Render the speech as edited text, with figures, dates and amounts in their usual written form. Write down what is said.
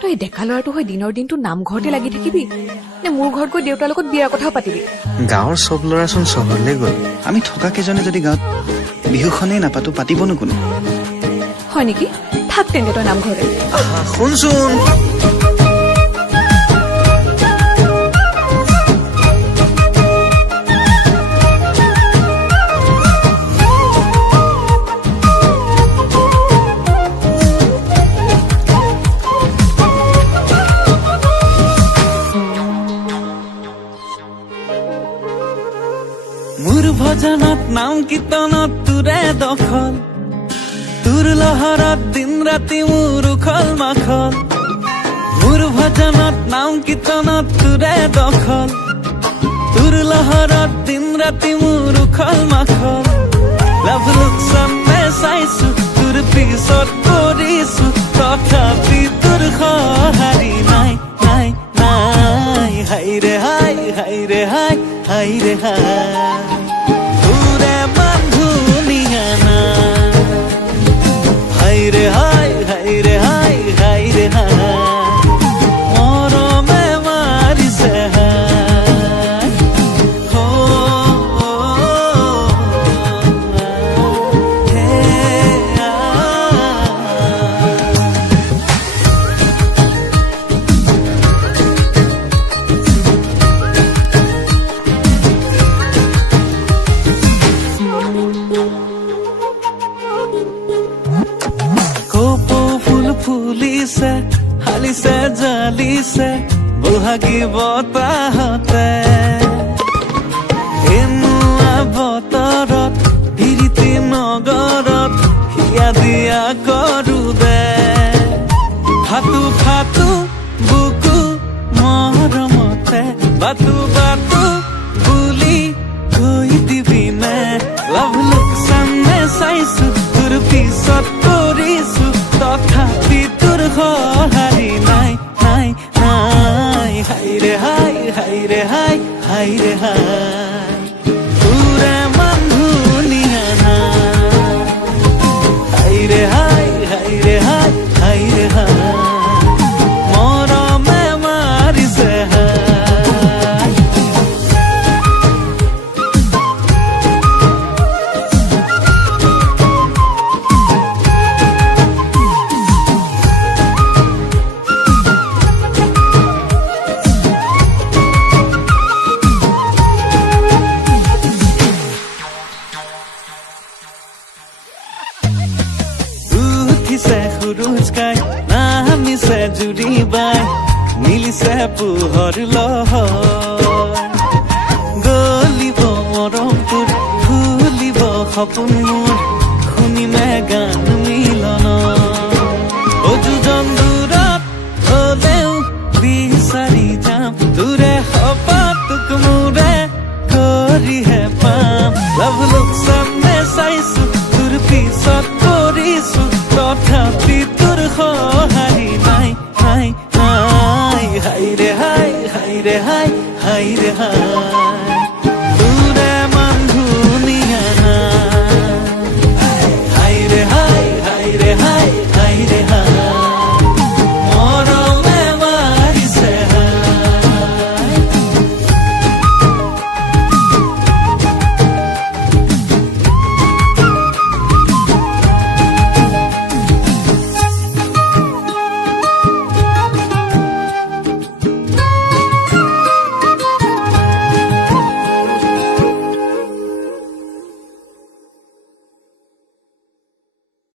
তই ডেকা ল'ৰাটো হৈ দিনৰ দিনটো নামঘৰতে লাগি থাকিবি নে মোৰ ঘৰত গৈ দেউতাৰ লগত বিয়াৰ কথাও পাতিবি? গাঁৱৰ চব ল'ৰাচোন চহৰলৈ গ'ল, আমি থকা কেইজনে যদি গাঁৱত বিহুখনেই নাপাতো পাতিবনো কোনে? হয় নেকি? থাক তেন্তে তই নামঘৰতে। শুনচোন, মোৰ ভজনত নাম কীৰ্তনত তোৰে দখল, তোৰ লহৰত দিন ৰাতি মোৰ উখল মাখল। মোৰ ভজনত নাম কীৰ্তনত তোৰে দখল, তোৰ লহৰত দিন ৰাতি মোৰ উখল মাখল। লাভ লোকচানে চাইছো তোৰ পিছত কৰিছো, তথাপি তোৰ সঁহাৰি নাই নাই নাই। হাই ৰে হাই, হাই ৰে হাই, হাই ৰে হাই, তোৰে বান্ধুনিয়া না। হাই ৰে হাই, হাই ৰে হাই, হাই ৰে হাই, মৰমে মাৰিছে হাই। হে কপৌ ফুল ফুলিছে, হালিছে জালিছে বহাগী বতাহতে। এনেকুৱা বতৰত বিৰিতি নগৰত হিয়া দিয়া কৰো দে। ফাটো ফাটো বুকু মৰমতে, বাটু বাটু বুলি কৈ দিবি নে? লাভ লোকচানে চাইছো তোৰ পিছত কৰিছো, তথাপি তোৰ সঁহাৰি নাই নাই নাই। হাই ৰে হাই, হাই ৰে হাই, হাই ৰে হাই, তোৰে বান্ধুনিয়া না। হাই ৰে হাই, হাই ৰে হাই, হাই ৰে হাই, মৰমে মাৰিছে হাই। উঠিছে সুৰুজ কাই, নামিছে জুৰি বাই, মিলিছে পোহৰ লহৰ। গলিব মৰমটোৰ, ফুলিব সপোন মোৰ, শুনিমে গান মিলন। অযোজন দূৰত হলেও বিচাৰি যাম, তোৰে সপাটোক মোৰে কৰিহে পাম। লাভ লোকচান